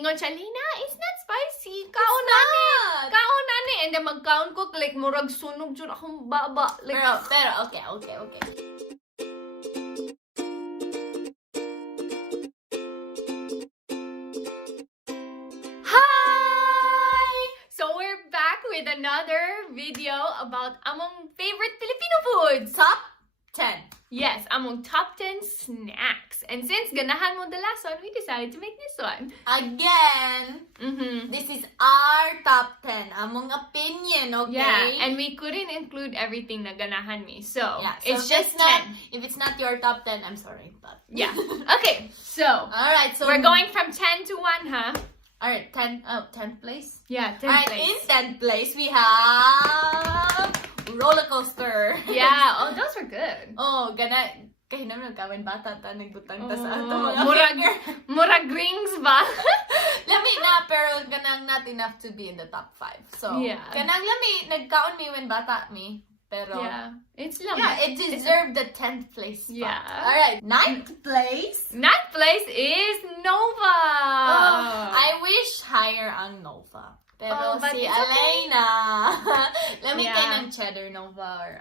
mag-ingon siya, Lina, it's not spicy. Kaon nani. Kaon nani. And then mag-count ko, like, murag sunog dyan akong baba. Like, pero, okay. Hi! So we're back with another video about among favorite Filipino foods. Top 10. Yes, among top 10 snacks. And since ganahan mo the last one, we decided to make this one. Again, this is our top 10. Among opinion, okay? Yeah, and we couldn't include everything na ganahan me. So, yeah, it's so just 10. If it's not your top 10, I'm sorry. But Yeah. Okay, so alright, so we're going from 10 to 1, huh? Alright, 10th place? Yeah, 10th Alright, place. in 10th place, we have roller coaster. Yeah, oh, those were good. Oh, kahit naman nagkawin bata ta, nagbutang ta sa ato mga murag rings ba? Lami na, pero ganang not enough to be in the top 5. So, yeah. Ganang lami, nagkaon mi when bata mi. Pero, yeah, it's lami. Yeah, it deserved the 10th place spot. Yeah. Alright, 9th place. 9th place is Nova. I wish higher ang Nova. Pero but si it's Elena, lami Yeah. kay ng cheddar Nova or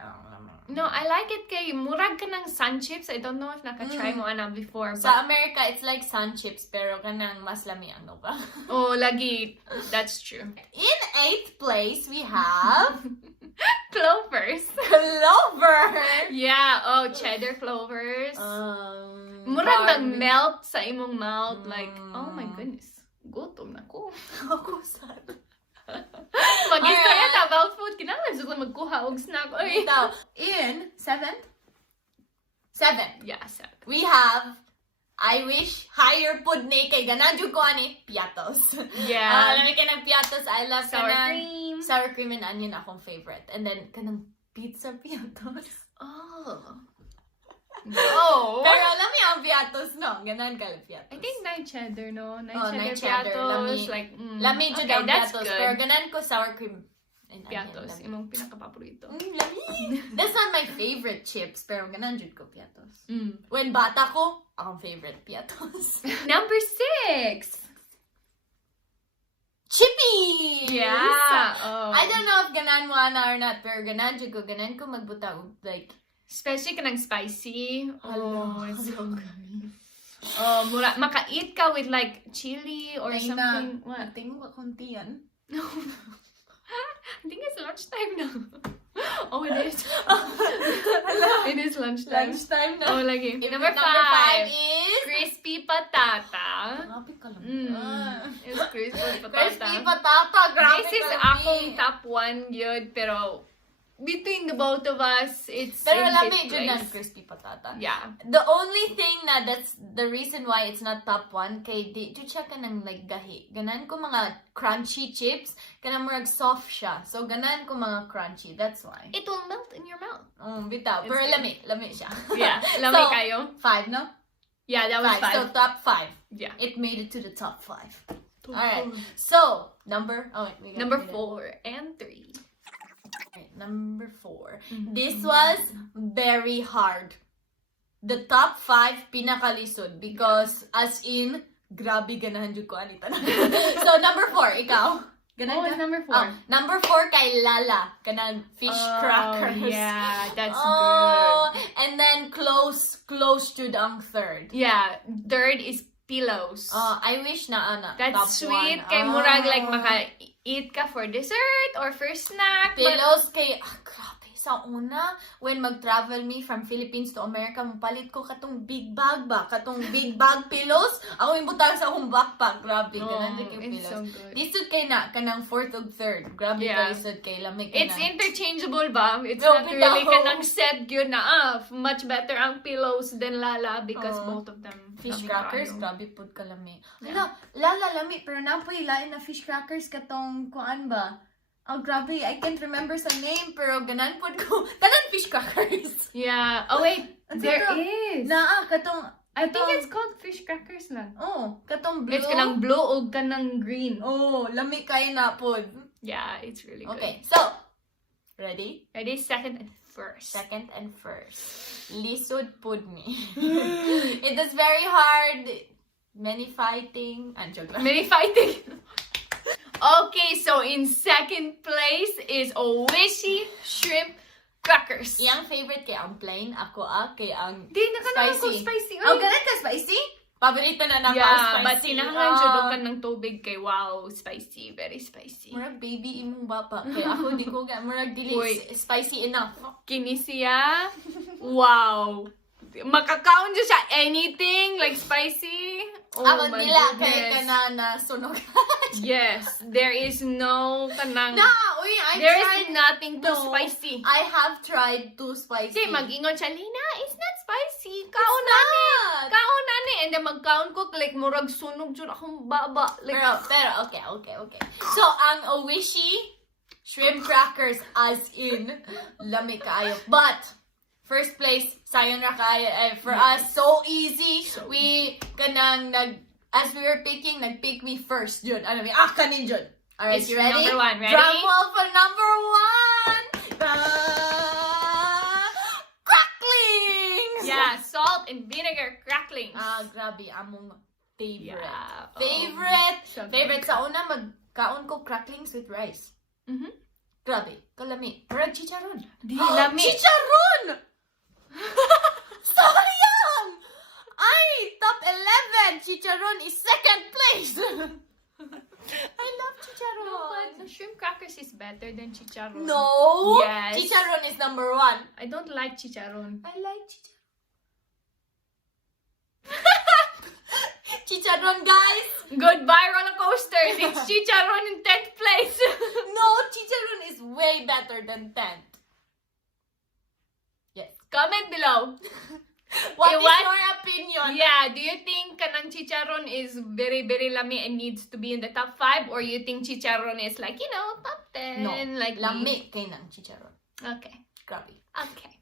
No, I like it kay murag ka ng sun chips. I don't know if naka-try mo ana before. But... Sa America, it's like sun chips, pero kanang mas lami ang Nova. Oh, lagi. That's true. In 8th place, we have Clovers. Clover. Yeah, oh, cheddar clovers. Murag nag-melt sa imong mouth. Like, oh my goodness. Gutom na ko. Ako sad. Mag-istorya ta about food. Kinahanglan ko magkuha og snack. Oy. Ito, in 7th? 7th. Yeah, 7th. We have, I wish higher pud ni kay ganadyo ko ani piatos. Yeah. Lami kay ng piatos. I love Sour kanang cream. Sour cream and onion akong favorite. And then kanang pizza piatos. Oh. No. Pero alam mo yung piatos, no? Ganan ka piatos. I think night cheddar, no? Night cheddar, piatos. lami. Like, Lami dyan ang that's piatos. good. Pero ganan ko sour cream and Piatos. onion. Imong pinaka-paborito. Lami. That's not my favorite chips, pero ganan dyan ko piatos. Mm. When bata ko, akong favorite piatos. Number 6. Chippy! Yeah. Oh. I don't know if ganan mo ana or not, pero ganan dyan ko. Ganan ko magbutang like, Especially kanang spicy. Oh, it's so good. Oh, maka-eat ka with like chili or something. What? Tingin mo kunti yan? No. I think it's lunchtime now. Oh, it is. It is lunchtime. Lunchtime na. Oh, lagi. Number 5 is crispy patata. Grabe ka lang. It's crispy patata. Crispy patata. Grabe This is ka lang. akong top 1 yun, pero between the both of us, it's Pero in lami fifth dyan ng place. crispy patata. Yeah. The only thing na that's the reason why it's not top 1 kay di siya ka ng like gahi. Ganan ko mga crunchy chips, kanang murag soft siya. So ganan ko mga crunchy. That's why. It will melt in your mouth. Bitaw. It's Pero good. lami siya. Yeah, lami So, kayo. 5, no? Yeah, that was 5. So top 5. Yeah. It made it to the top 5. Alright. So, number 4 and 3. Number 4. This was very hard. The top 5 pinakalisod because as in grabe ganahan jud ko anita. So number 4, ikaw. Oh, it's number 4. Number 4 kay Lala, kanang fish crackers. Yeah, that's good. And then close to ang 3rd. Yeah, 3rd is pillows. I wish na That's top sweet. 1. Kay murag like maka-eat ka for dessert or for snack. Pillows kay grabe sa una when mag-travel me from Philippines to America, mapalit ko katong big bag pillows. Ako imbutang sa akong backpack. Grabe, ganan din yung it's pillows. so good. Lisod kay na kanang 4th ug 3rd. Grabe Yeah. ka lisod kay lamig It's interchangeable ba? It's No, not really bitaw. kanang set yun na much better ang pillows than Lala because both of them fish lami crackers, kaayo. grabe pud ka lami. Yeah. Lala lami pero napoy lain na fish crackers katong kuan ba? Oh, grabe. I can't remember sa name, pero ganan po ko. Tanan fish crackers. Yeah. Oh, wait. There is. Katong... I think it's called fish crackers lang. Oh, katong blue. It's kanang blue o kanang green. Oh, lami kayo na po. Yeah, it's really good. Okay, so, ready? Ready? Second and first. Second and first. Lisod pud me. It is very hard. Many fighting. Joke lang. Many fighting. Okay, so in second place is Oishi Shrimp Crackers. Iyang favorite kay ang plain. Ako kay ang Di, nakanaman ko spicy. Oh, ganun ka spicy? Paborito na naman Yeah, spicy. but sinahang ka ng tubig kay wow, spicy, very spicy. Murag baby imong bapa. Kaya ako di ko murag dili spicy enough. Kini siya, wow. Makakaon dyan siya anything like spicy. Oh my nila kay goodness. kanana sunog. Yes, there is no kanang. I There tried is nothing too No. spicy. I have tried too spicy. Kasi mag-ingon siya, Lina, it's not spicy. Kaon nani. Kaon nani. And then mag-kaon ko, like, murag sunog dyan akong baba. Like, Pero, okay. So, ang Oishi shrimp crackers as in lami kaayo. But, first place, sayon ra kaayo. For us, so easy. We kanang as we were picking, nag-pick me first, Jud. Ano mi? Kanin, Jud. Alright, It's you ready? number one. Ready? Drum roll for number one! Cracklings! yeah, salt and vinegar cracklings. Grabe, among favorite. Yeah. Favorite sa una, magkaon ko cracklings with rice. Mhm. Grabe, kalami. Murag chicharon. Di lami. Chicharon! Sayang! Ay, top 11! Chicharon is second place! I love chicharon. No, but the shrimp crackers is better than chicharron. No! Yes. Chicharon is number one. I don't like chicharron. I like chicharon. Chicharon, guys! Goodbye roller coasters. It's chicharron in 10th place. No, chicharon is way better than 10th. Yes. Comment below. What is What? your opinion? Yeah, do you think kanang chicharron is very, very lami and needs to be in the top 5? Or you think chicharron is like, you know, top 10? No, like lami kay ng chicharon. Okay. Grabe. Okay.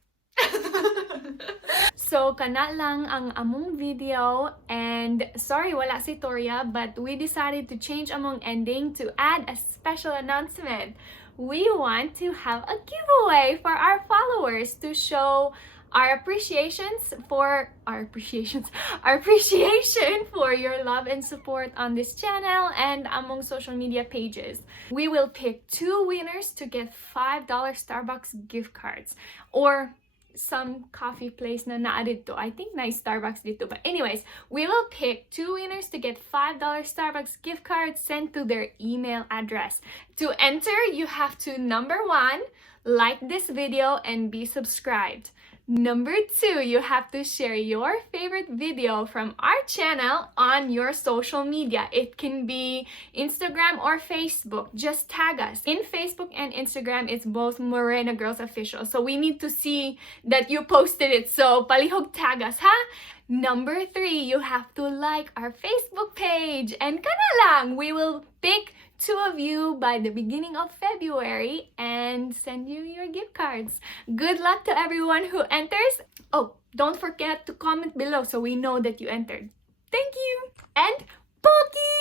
So, kana lang ang among video, and sorry wala si Toria, but we decided to change among ending to add a special announcement. We want to have a giveaway for our followers to show our appreciation for your love and support on this channel and among social media pages. We will pick 2 winners to get $5 Starbucks gift cards or some coffee place na naa dito. I think nice Starbucks dito. But anyways, we will pick 2 winners to get $5 Starbucks gift cards sent to their email address. To enter, you have to, number 1, like this video and be subscribed. Number 2, you have to share your favorite video from our channel on your social media. It can be Instagram or Facebook. Just tag us. In Facebook and Instagram, it's both Morena Girls Official. So we need to see that you posted it. So palihog tag us, ha? Number 3, you have to like our Facebook page. And kana lang, we will pick 2 of you by the beginning of February and send you your gift cards. Good luck to everyone who enters. Oh, don't forget to comment below so we know that you entered. Thank you! And Poki!